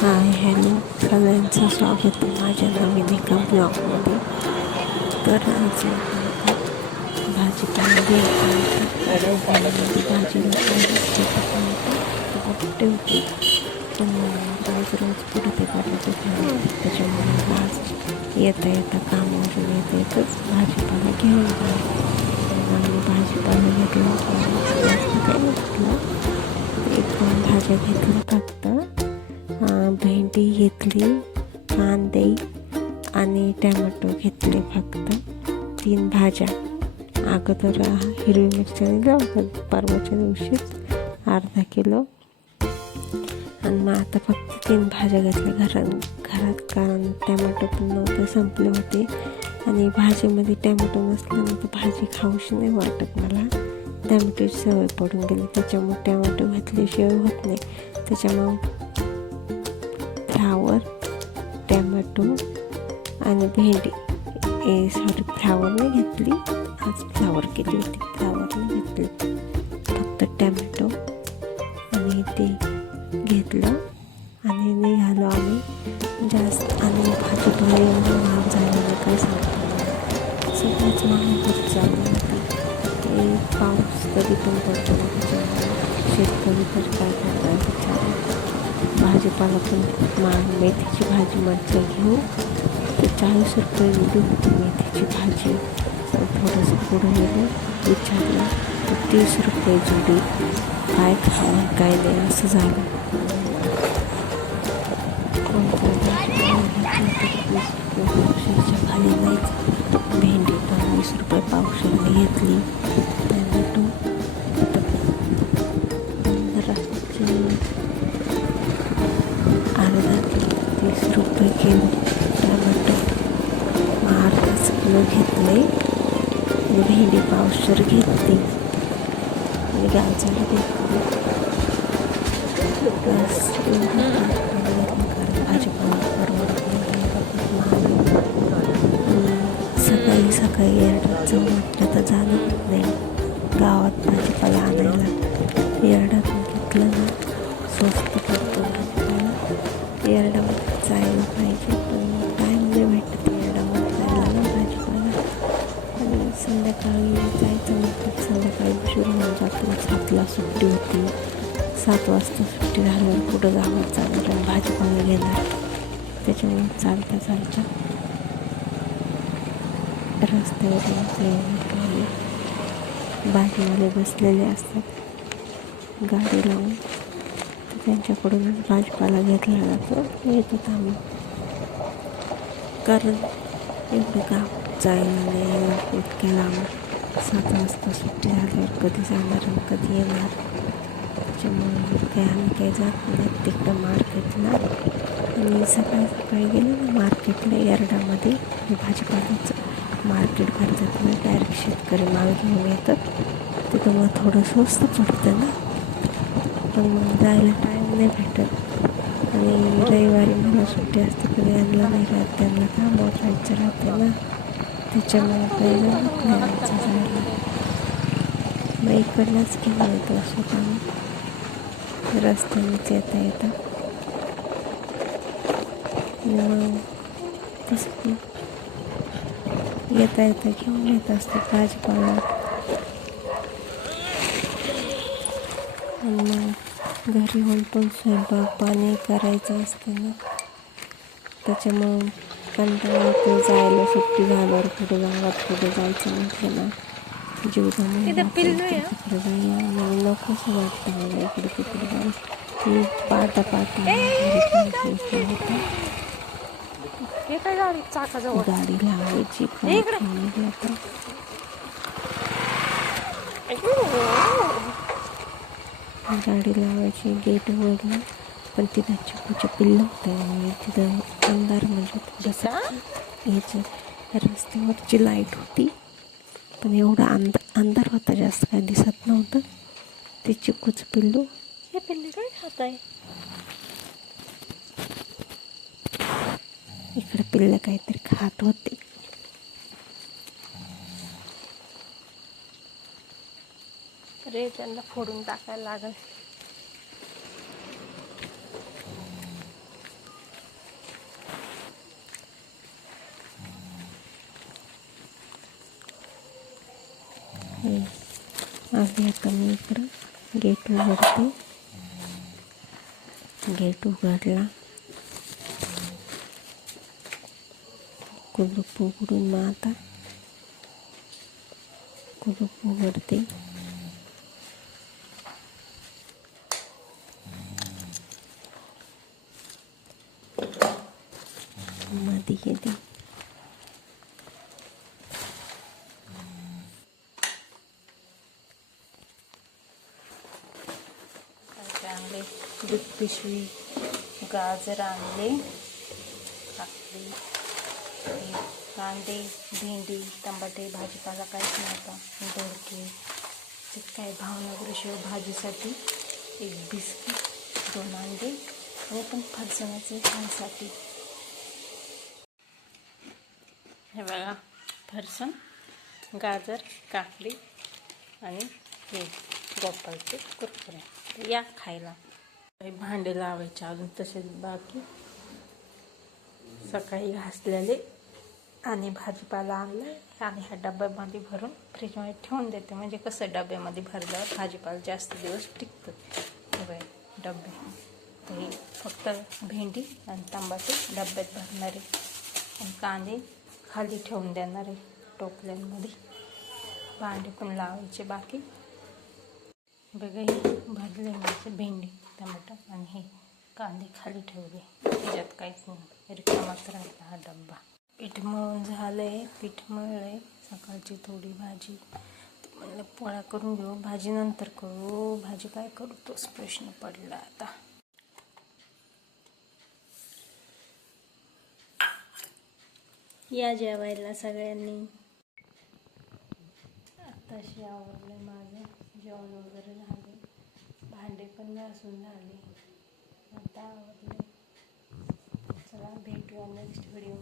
Hi hello सगळ्यांचं स्वागत आहे माझ्या नवीन एका ब्लॉगमध्ये तर आज भाजीपाला भाजी कुठे पण रोज रोज पुढे ते बटाटे त्याच्यामुळे आज येता येता कामावरून येता येतच भाजीपाला घेऊन जाईल आणि भाजीपाला घेतला जास्त काही घेतलं एक दोन भाज्या घेतल्या फक्त भेंडी घेतली कांदे आणि टॅमॅटो घेतले फक्त. तीन भाज्या. अगोदर हिरवी मिरची आणल्या परवाच्या दिवशीच अर्धा किलो. आणि मग आता फक्त तीन भाज्या घेतल्या घरात. घरात कारण टॅमॅटो पण नव्हते संपले होते. आणि भाजीमध्ये टॅमॅटो नसल्यानंतर भाजी खाऊशी नाही वाटत मला. टॅमॅटोची सवय पडून गेली. त्याच्यामुळे टॅमॅटो घातल्याशिवाय होत नाही. त्याच्यामुळं फ्लावर टॅमॅटो आणि भेंडी. ए सॉरी फ्लावरने नाही घेतली. आज फ्लावर केली होती. फ्लावर नाही घेतली. फक्त टॅमॅटो आणि ते घेतलं आणि निघालो आम्ही. जास्त आणि भाजीपाला एवढं महाग झालं काही काय सांगतो सगळ्याच महाग होत चालली होती ते पाऊस कधी पण पडतो त्याच्यामुळे शेतकरी तर काय करतात भाजीपाला पण मा मेथीची भाजी म्हटलं घेऊ. तर चाळीस रुपये एवढी होती मेथीची भाजी. थोडंसं पुढं गेलं विचारलं तर तीस रुपये जुडी काय खावं काय नाही असं झालं. खाली नाहीच भेंडी पण वीस रुपये पावशेरने घेतली. टॅमॅटो रुपये किलो अर्धाच किलो घेतले आणि भेंडी पावशर घेतली. आणि गाजर घेतली. सकाळी सकाळी एरडात जाऊ म्हटलं तर जाणं होत नाही. गावात भाजीपाला आणायला एरडातून घेतलं ना स्वस्त एरडामध्ये जायला पाहिजे. पण टाईम नाही भेटत एरडामध्ये जायला ना भाजीपाला? आणि संध्याकाळी जायचं म्हणतात संध्याकाळी उशीर होऊन जातो. सातला सुट्टी होती. सात वाजता सुट्टी झाल्यावर कुठं गावात जाणार आणि भाजीपाला घेणार. त्याच्यामुळे चालता चालता रस्त्यावर काही भाजीवाले बसलेले असतात. गाडी लावून त्यांच्याकडूनच भाजीपाला घेतला जातो. येतात आम्ही कारण एवढं गाव जायला नाही इतक्या लांब सात वाजता सुट्टी झाल्यावर कधी जाणार कधी येणार. त्याच्यामुळे काय आम्ही काही जात नाही. तिकडं मार्केटला आणि सकाळी सकाळी गेलो ना मार्केटला यार्डामध्ये. भाजीपाल्याचं मार्केट भरतात ना डायरेक्ट शेतकरी माल घेऊन येतात. तिथं मग थोडं स्वस्त पडतं ना. पण मग जायला टाईम नाही भेटत. आणि रविवारी मला सुट्टी असते कधी यांना नाही राहत त्यांना कामावर जायचं राहते ना? त्याच्यामुळे काही जमत नाही आमचं जायला मग इकडनंच घेऊन येतो स्वतः रस्त्यानेच येता येता. मग तसं येता येता घेऊन येत असतो भाजीपाला. आणि मग घरी होऊन पण स्वयंपाक पाणी करायचं असतं ना. त्याच्यामुळं कंटाळा येतो जायला सुट्टी झाल्यावर कुठे गावात कुठे जायचं म्हटलं ना. जीव तिकडे जायला मला नकोसं वाटतं मला इकडे तिकडे जायला ती पाटा पाटा होतं काय गाडी चाकाजवळ. गाडी लावायची पण इकडे. थांबली आता. गाडी लावायची गेट उघडलं पण तिथं चिकूचे पिल्लं होते आणि तिथं अंधार म्हणजे थोडंसं याचं रस्त्यावरची लाइट होती. पण एवढा अंध अंधार होता जास्त काय दिसत नव्हतं. ते चिकूचं पिल्लू. हे पिल्ली काय खात आहे इकडे पिल्लं काहीतरी खात होते. अरे त्यांना फोडून टाकायला लागेल. आम्ही आता मी इकडं गेट उघडते. गेट उघडला. कुलूप उघडून मग आता कुलूप उघडते. माती घेते काय आणले. दूध पिशवी गाजर आणले काकडी कांदे भेंडी टमाटे भाजीपाला काहीच नव्हता. दोडके. ते काय भावनगरशिवाय भाजीसाठी? एक बिस्किट दोन अंडे आणि पण फरसाणाचे खाण्यासाठी हे बघा. फरसाण गाजर काकडी आणि हे गोपाळचे कुरकुरे. या खायला. भांडे लावायचे अजून तसेच बाकी. सकाळी घासलेले आणि भाजीपाला आणला आणि ह्या डब्यामध्ये भरून फ्रीजमध्ये ठेवून देते. म्हणजे कसं डब्यामध्ये भरल्यावर भाजीपाला जास्त दिवस टिकतो. हे डबे तर फक्त भेंडी आणि टमाटे डब्यात भरणारे. आणि कांदे खाली ठेवून देणार आहे टोपल्यांमध्ये भांडे पण लावायचे बाकी. बघा हे भाजले माझे भेंडी टमाटर आणि हे कांदे खाली ठेवले. त्याच्यात काहीच नाही. रिकामाच राहिला हा डब्बा. पीठ मळून झालंय पीठ मळलंय. सकाळची थोडी भाजी. म्हणलं पोळ्या करून घेऊ. भाजी नंतर करू. भाजी काय करू? तोच प्रश्न पडला आता. या जेवायला सगळ्यांनी. आत्ताशी आवडले माझं. जेवण वगैरे झाले. भांडे पण घासून झाले. आता आवडले चला भेटूया नेक्स्ट व्हिडिओ